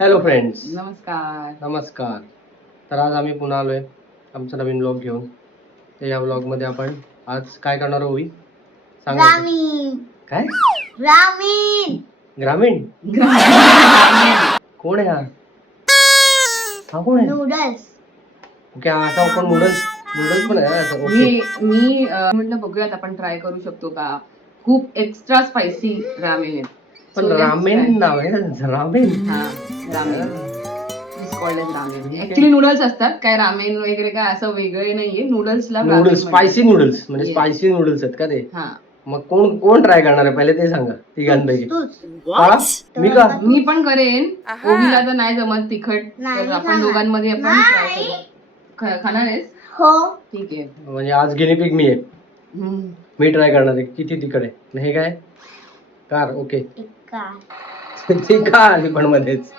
Hello friends, नमस्कार. नमस्कार. तर आज आम्ही पुन्हा आलोय आमचा नवीन ब्लॉग घेऊन. तर या ब्लॉग मध्ये आपण आज काय करणार आहोत सांगा. ग्रामीण काय ग्रामीण ग्रामीण कोण आहे हा कोण आहे? नूडल्स. ओके, आता आपण नूडल्स नूडल्स पण आहे असं. मी ओके, मी म्हटलं बघूयात आपण ट्राय करू शकतो का. खूप एक्स्ट्रा स्पायसी रामेन आहे. पण रामेन नाव आहे ना, रामेन. हा, ramen is called as ramen. Actually noodles असतात, काय रामेन वगैरे काय असं वेगळे नाहीये. नूडल्सला नूडल्स स्पायसी नूडल्स म्हणजे Yes. स्पायसी नूडल्स आहेत का ते? हा, मग कोण कोण ट्राय करणार आहे पहिले ते सांगा तिघांपैकी. तूच. मी का? मी पण करेन. ओवीला तर नाही जमत तिखट, नाही तर आपण खाणार. दोघांमध्ये आपण ट्राय नाही. करू. खाणार आहेस? हो. ठीक आहे. म्हणजे आज गिनीपिग मी आहे. हम्म. मी ट्राय करणार आहे. किती तिखट आहे? नाही काय कार? ओके. टिक्का. ती का आली पण मध्येच?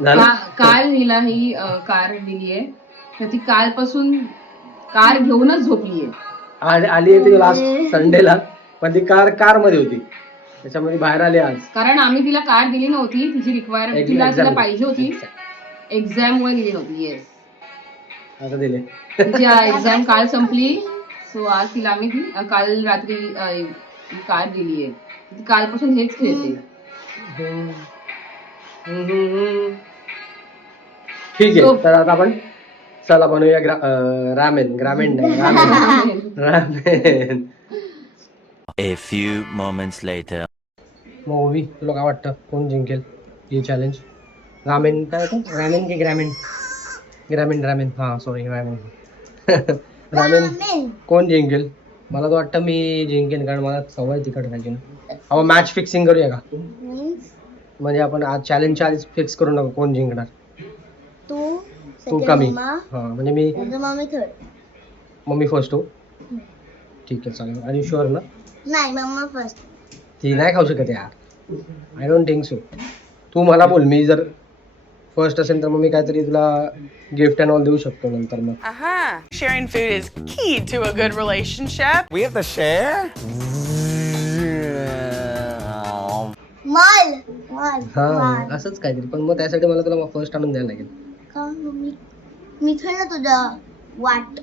झालं? काल हिला ही कार दिलीये, तर ती कालपासून कार घेऊनच झोपलीये. आली होती लास्ट संडेला, पण ती कार मध्ये होती, त्याच्यामध्ये बाहेर आली आज. कारण आम्ही तिला कार दिली नव्हती, तिची रिक्वायरमेंट तिला पाहिजे होती. एक्झाम मुळे दिली नव्हती. येस, आता दिले. तिची एक्झाम काल संपली, सो आज तिला आम्ही काल रात्री कार दिलीये. ती कालपासून हेच खेळते. ठीक आहे, तर आता आपण चला बनवूया रामेन. ग्रामीण नाही, ramen. Ramen. A few moments later. Movie तुला काय वाटतं कोण जिंकेल हे चॅलेंज? रामेन काय होतं? रामेन की ग्रामीण? ग्रामीण रामेन, हा सॉरी रामेन. रामेन कोण जिंकेल? मला तर वाटतं मी जिंकेन, कारण मला सवय तिखट खायची ना. आपण मॅच फिक्सिंग करूया का? म्हणजे आपण आज चॅलेंजच्या आधीच फिक्स करू नका कोण जिंकणार. तू कमी. हा म्हणजे मी मम्मी फर्स्ट हो. ठीक आहे, चालेल. आणि शुअर ना? नाही, मम्मा फर्स्ट. ती नाही खाऊ शकत यार. I don't think so. तू मला बोल, मी जर फर्स्ट असेल तर मग मी काहीतरी तुला गिफ्ट अँड ऑल देऊ शकतो नंतर मग. Sharing food is key to a good relationship. We have to share? माल माल हा, असंच काहीतरी. पण मग त्यासाठी मला तुला फर्स्ट आणून द्यायला लागेल. का मम्मी? मी खाईल ना तुझा वाट.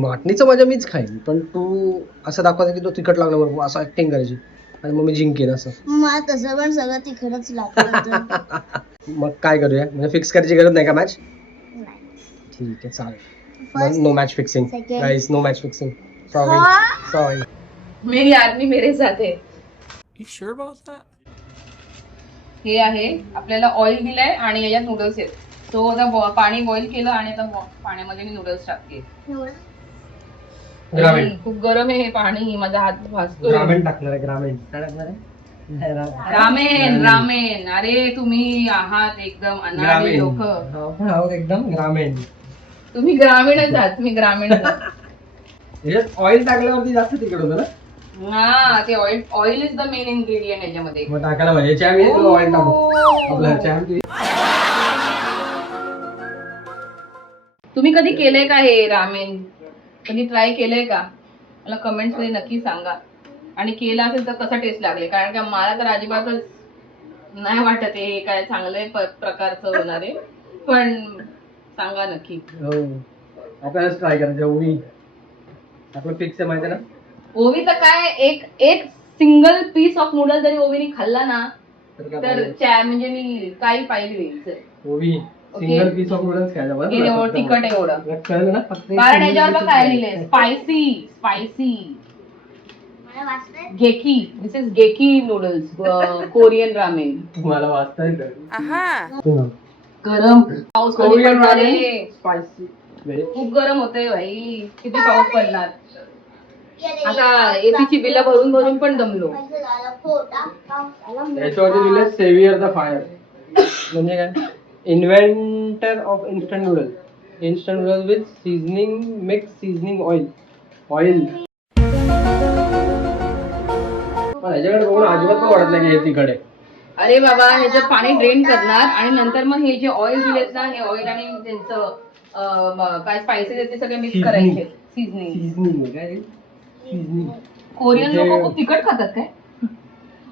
वाटणीचं माझ्या मीच खाईन, पण तू असं दाखवायचं की तो तिखट लागला बरोबर, असं ऍक्टिंग करायची आणि मग मी जिंकेन असं. मला तसं पण सगळं तिखटच लागतं. मग काय करूया? म्हणजे फिक्स करायची गरज नाही का मॅच? ठीक आहे, चालेल. No match fixing guys, no match fixing. Sorry. मेरी आर्मी मेरे साथ है. You sure about that? हे आहे, आपल्याला ऑइल दिलंय आणि याच्यात नूडल्स आहेत. तो आता पाणी बॉईल केलं आणि आता पाण्यामध्ये मी नूडल्स टाकते. ग्रामीण. खूप गरम आहे हे पाणी, माझा हात भाजतो. ग्रामीण टाकणार आहे. ग्रामीण काय टाकणार आहे? Ramen ramen. अरे तुम्ही आहात एकदम अनाडी लोक. आहोत एकदम ग्रामीण. तुम्ही ग्रामीणच आहात, मी ग्रामीणच आहे. याच्यात ऑइल टाकल्यावरती जास्त तिखट होतं ना? हा, ते oil is the main ingredient याच्यामध्ये. मग टाकायला पाहिजे. चॅम येईल तुला ऑइल टाकू. आपला चॅम. तुम्ही कधी केलंय का हे रामेन? कधी ट्राय केलंय का? मला कमेंट्स मध्ये नक्की सांगा. आणि केलं असेल तर कसा टेस्ट लागले, कारण का मला तर अजिबातच नाही वाटत हे काय चांगलं प्रकारचं होणार आहे. पण सांगा नक्की. हो, आपल्यालाच ट्राय करायचं. ओवी आपलं फिक्स आहे माहिती ना. ओवी तर काय, एक सिंगल पीस ऑफ नूडल जरी ओवीने खाल्ला ना तर म्हणजे मी काही पाहिजे. ओवी सिंगल पीस ऑफ नूडल्स खायला बरं. एवढं तिखट आहे एवढं, कळलं ना? फक्त कारण याच्यावर बघ काय लिहिलंय, स्पायसी मला वाचतंय. गेकी. दिस इज गेकी नूडल्स, कोरियन रामेन. तुम्हाला वाचता येतं? गरम पाऊस कधी कोरियन पडणार रामेन आहे? स्पायसी. खूप गरम होतंय भाई, किती पाऊस पडणार. आता एसीची बिला भरून भरून पण दमलो. याच्यावरती लिहिलं सेव्हियर द फायर. म्हणजे काय? Inventor of instant noodle. Instant noodle with seasoning, mix seasoning oil. ह्याच्याकडे बघून अजिबात पण वाटत नाही की हे तिखट आहे. अरे बाबा, ह्याच्यात पाणी ड्रेन करणार आणि नंतर मग हे जे ऑइल दिलेत ना, हे ऑइल आणि त्यांचं काय स्पायसेस आहेत ते सगळे मिक्स करायचे. सीझनिंग. सीझनिंग काय? सीझनिंग. कोरियन लोक खूप तिखट खातात काय?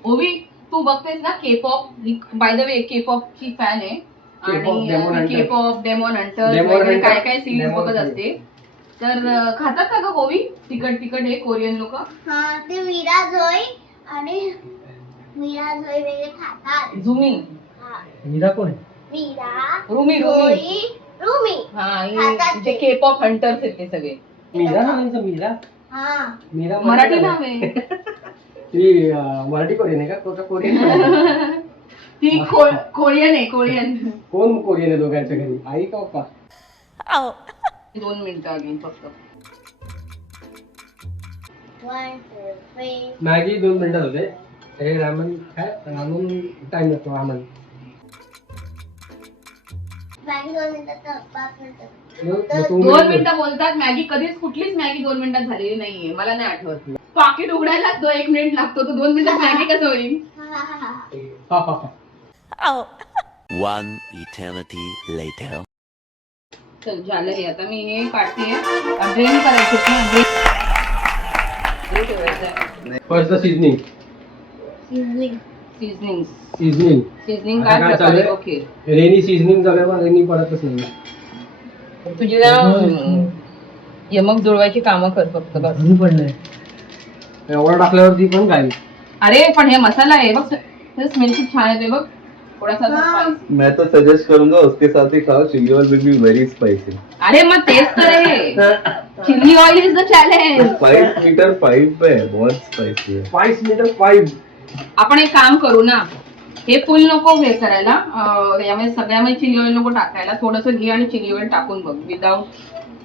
ओवी तू बघतेस ना K-pop, by the way K-pop ची फॅन आहे K-pop, Demon आणि Hunter. K-pop daemon Hunter Demon वगैरे Hunter. काय काय सिरीज Demon बघत Hunter. असते. तर खातात का ग ओवी तिखट हे कोरियन लोक? हा ते मीरा जोई आणि मीरा जोई वगैरे खातात. झुमी हा, मीरा कोण आहे? मीरा रुमी जोई रुमी हा खातात जे ते. केपॉप हंटर्स आहेत ते सगळे. मीरा नावाचं मीरा हा मीरा मराठी नाव आहे. ती मराठी कोरियन आहे का कोरियन? ती कोरियन आहे कोरियन. कोण कोरियन आहे दोघांच्या घरी, आई का पप्पा? Oh. 2 मिनिटं अजून फक्त. 1 2 3 मॅगी 2 मिनिटात होते. हे रामन काय रामन टाइम लागतो रामन. मॅगी 2 मिनिटात 5 मिनिटात. मग तू 2 मिनिटं बोलतात. मॅगी कधीच कुठलीच मॅगी 2 मिनिटात झालेली नाहीये, मला नाही आठवत. पाकिट उघडायला 1 मिनिट लागतो, तर 2 मिनिटात मॅगी कसं होईल? हा हा हा हा हा हा. Oh. One eternity later. चल झालं हे. आता मी हे काढते. ड्रेन करायचं ना, ड्रेन ठेवायचं. First seasoning sizzling. Seasoning seasoning seasoning आता काय काय प्रकार चालू आहे? आहे? ओके. रेनी सीझनिंग चालू आहे, रेनी पडतच नाही. तुझी जरा यमक जुळवायची कामं कर फक्त बस. घरी पडलंय एवढा टाकल्यावरती पण काय. अरे पण हे मसाला आहे बघ, स्मेल खूप छान येते बघ. थोडासा spice. मैं तो सजेस्ट करूंगा उसके साथ ही खाओ, chilli oil will be very spicy. अरे मग तेच तर आहे, chilli oil is the challenge. 5 metre 5 पे है, बहुत स्पाइसी है. 5 मीटर 5. आपण एक काम करू ना, हे फुल नको हे करायला, यामध्ये सगळ्यामध्ये चिली ऑइल नको टाकायला. थोडंसं घी आणि चिली ऑइल टाकून बघ विदाऊट.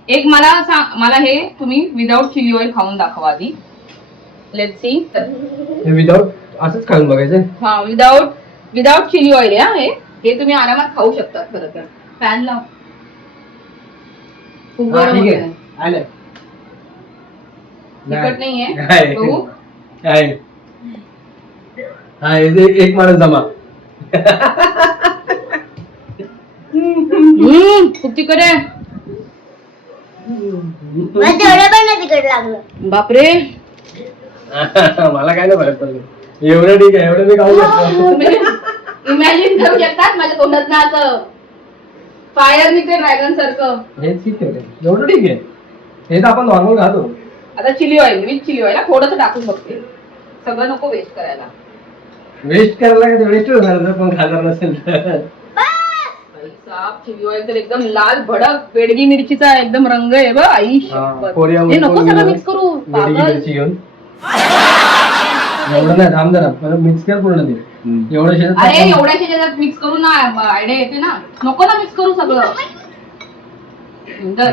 एक मला हे तुम्ही विदाऊट चिली ऑइल खाऊन दाखवा आधी. Let's see. हे विदाउट असंच खाऊन बघायचं. हा विदाऊट चिली ऑइल आहे हे तुम्ही आरामात खाऊ शकता. खरं तर पॅन लाव. खूप हा, गरम ठीक होतंय. आहे. आलं. तिखट नाहीये नाही. बघू. आहे. हा एक माणूस जमा. खूप तिखट आहे. मला तेवढं पण नाही तिकड लागलं. बापरे. मला काय नाही फरक पडलं. एवढं ठीक आहे, एवढं मी खाऊ शकतो. इमॅजिन करू शकतात माझ्या तोंडात ना असं फायर निघते ड्रॅगन सारखं. हे ठीक आहे, एवढं ठीक आहे. हे तर आपण नॉर्मल खातो. आता chilli oil with chilli oil थोडंसं टाकून बघते. सगळं नको वेस्ट करायला. वेस्ट करायला काय वेस्ट होणार जर कोण खाणार नसेल तर. साफ चिली ऑइल तर एकदम लाल भडक बेडगी मिरचीचा एकदम रंग आहे बघ. आई शपथ. कोरियामध्ये हे नको कोण सगळं गेलं? मिक्स करू बेडगी पागल. मिरची घेऊन एवढं नाही, थांब जरा मला मिक्स कर पूर्ण ते. एवढं शेतात अरे एवढ्याच्या ज्याच्यात मिक्स करू ना आयडिया येते ना. नको ना मिक्स करू सगळं.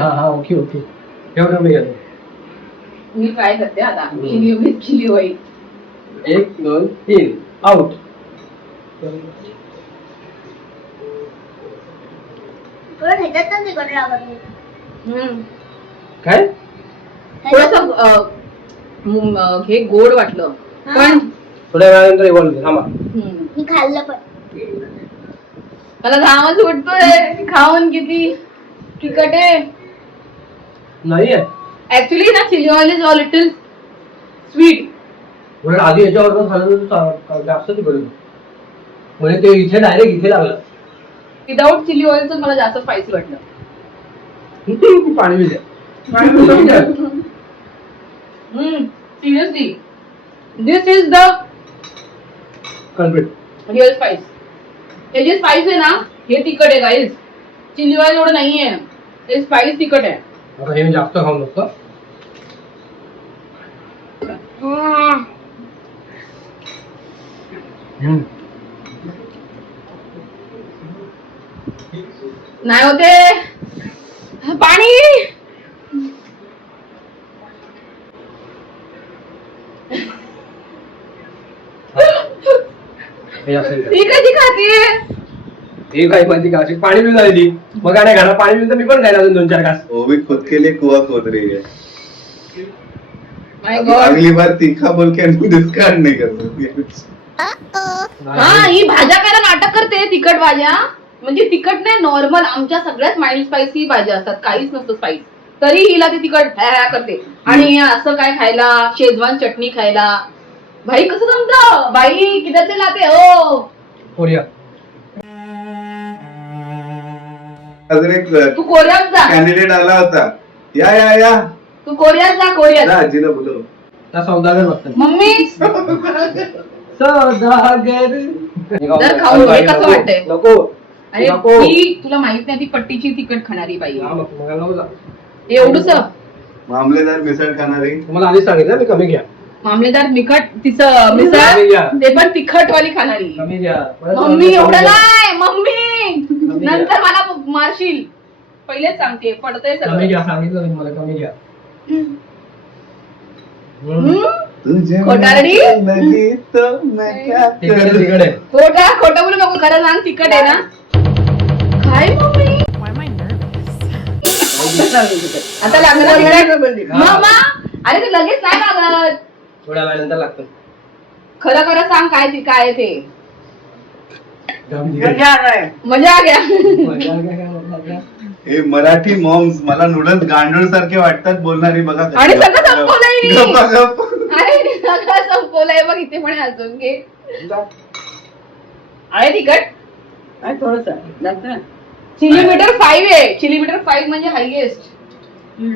हा हा ओके ओके. एवढं मी घेतो. मी ट्राय करते आता चिली ऑइल. 1 2 3 आउट. थोडं ह्याच्यात पण तिकड लागत नाही. काय थोडस हे गोड वाटलं पण थोड्या वेळानंतर इव्हॉल्व थांबा. मी खाल्लं पण. मला घामच उठतोय खाऊन. किती तिखट आहे. नाही आहे ऍक्च्युली ना chilli oil is all little sweet. उलट आधी याच्यावर खाल्लं तर जास्त तिकडे म्हणजे ते इथे डायरेक्ट इथे लागलं. विदाऊट चिली ऑइलच मला जास्त स्पायसी वाटलं. पाणी बी द्या. Seriously this is the culprit. Real spice. हे जे स्पाइस आहे ना हे तिखट आहे गाईज. चिली ऑइल एवढं नाहीये. हे स्पाइस तिखट आहे. आता हे मी जास्त खाऊ नसतं. नाही होते पाणी. हे असेल ती कधी खातीये. हे काही माहिती का अशी पाणी पिऊन झाली मग आणि घरात पाणी पिऊन तर मी पण खायला अजून 2-4 घास. वो भी खुद के लिए कुआं खोद रही है. माय गॉड. अगली बार तीखा बोल के डिस्कार्ड नहीं कर सकती. हा ही भाज्या काय नाटक करते. तिखट भाज्या म्हणजे तिखट नाही नॉर्मल आमच्या सगळ्यात माइल्ड स्पायसी भाज्या असतात. काहीच नसतं स्पाइस तरी हिला ते तिखट करते. आणि असं काय खायला शेजवान चटणी खायला भाई कसं जमतं भाई किधर से लाते हो कोरिया. अजून एक तू कोरियात जा कॅन्डिडेट आला होता. या तू कोरियात जा कोरियात जा आजीला बोलव. त्या सौदागर बघतात. मम्मी सौदागर. जर खाऊन घे, कसं वाटतंय? नको. अरे नको. ती तुला माहित नाही ती पट्टीची तिखट खाणारी बाई हा, मग तुम्हाला नको जा. एवढूस मामलेदार मिसळ खाणारी. तुम्हाला आधीच सांगितलं मी कमी घ्या. मामलेदार तिखट तिचं मिसळ ते पण तिखट वाली खाणारी कमी घ्या. मम्मी एवढं नाही मम्मी नंतर मला मारशील पहिलेच सांगते पडतंय कमी सगळं घ्या सांगितलं मी मला कमी घ्या. तुझे खोटारडी? लगी तो मैं क्या तिकडे करूं? तिकडे. खोटं बोलू नको खरं सांग तिखट आहे ना काय mummy Why am I nervous? आता लागलं मामा अरे ते लगेच नाही लागत थोड्या वेळानंतर लागतं. खरं खरं सांग काय काय ते मजा आ गया हे मराठी मॉम्स मला नूडल्स गांडूळ सारखे वाटतात बोलणारी बघा. आणि सगळं संपवलंय मी. गप्प. अरे सगळं संपवलंय बघ इथे पण अजून घे आहे तिखट चिलीमीटर 5 आहे चिलीमीटर 5 म्हणजे हायएस्ट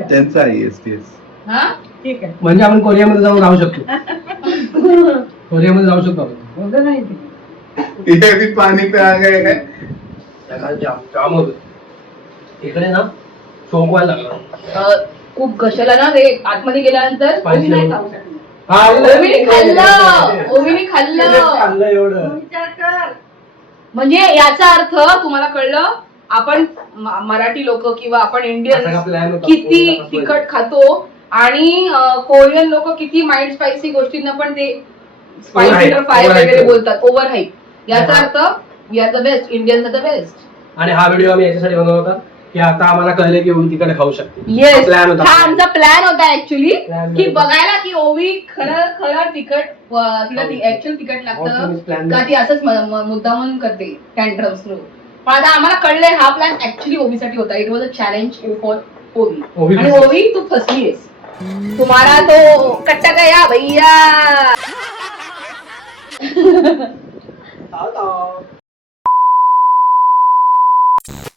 त्यांचा येस हा म्हणजे आपण कोरियामध्ये जाऊन राहू शकतो. कोरियामध्ये जाऊ शकतो आपण. ये भी पाणी पे आ गए हैं. जाम होत इकडे ना शोक व्हायला लागला. खूप घशाला ना ते आतमध्ये गेल्यानंतर Spicy ओवी नाही होतं. खाऊ शकत. ओवीने खाल्लं ओवीने खाल्लं खाल्लं एवढं. म्हणजे याचा अर्थ तुम्हाला कळलं आपण मराठी लोक किंवा आपण असा का इंडियन plan होता? किती कोरियाचा तिखट खातो आणि कोरियन लोक किती माइंड स्पायसी गोष्टींना पण ते स्पायसी फाय वगैरे बोलतात ओव्हर हाईप याचा अर्थ we are the best Indians are the best आणि हा व्हिडिओ आम्ही याच्यासाठी बनवला होता की आता आम्हाला कळले की ओवी तिकडे खाऊ शकते. येस प्लॅन होता. हा आमचा प्लॅन होता ऍक्च्युली Plan की होता. बघायला की ओवी खरं तिखट तिला ऍक्च्युअल तिखट तुम्ही लागतं plan का ती असंच मुद्दा म्हणून करते टँट्रम्स थ्रू पण आता आम्हाला कळलंय हा प्लॅन ऍक्च्युली ओवीसाठी होता it was a challenge for ओवी ओवी आणि फसली. ओवी तू फसलीस तुम्हाला तो कट्टा गया भैया